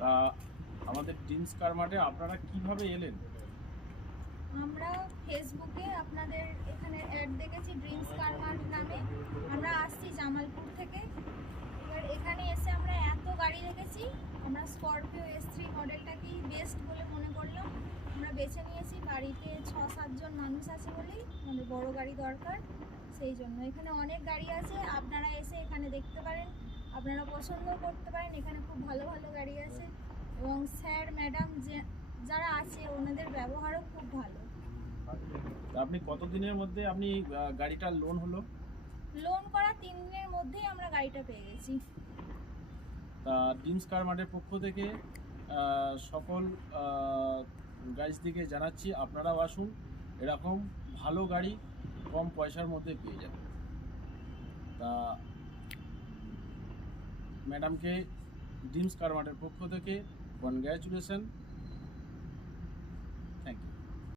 তা আমাদের ড্রিমস কার মাঠে আপনারা কিভাবে এলেন? আমরা ফেসবুকে আপনাদের এখানে অ্যাড দেখেছি ড্রিমস কার মার্ট নামে। আমরা আসছি জামালপুর থেকে। এবার এখানে এসে আমরা এত গাড়ি দেখেছি, আমরা স্করপিও S3 মডেলটাকেই বেস্ট বলে মনে করলাম। আমরা বেছে নিয়েছি, বাড়িতে 6-7 জন মানুষ আছে বলেই আমাদের বড় গাড়ি দরকার। সেই জন্য এখানে অনেক গাড়ি আছে, আপনারা এসে এখানে দেখতে পারেন, আপনারা পছন্দ করতে পারেন। এখানে খুব ভালো ভালো গাড়ি আছে এবং স্যার ম্যাডাম যারা আছে ওনাদের ব্যবহারও খুব ভালো। তা আপনি কতদিনের মধ্যে আপনি গাড়িটার লোন হলো? লোন করা 3 দিনের মধ্যেই আমরা গাড়িটা পেয়ে গেছি। তা ড্রিমস কার মাঠের পক্ষ থেকে সকল গাইজদিকে জানাচ্ছি আপনারাও আসুন, এরকম ভালো গাড়ি কম পয়সার মধ্যে পেয়ে যাবেন। তা ম্যাডামকে ড্রিমস কার মাঠের পক্ষ থেকে কনগ্র্যাচুলেশন।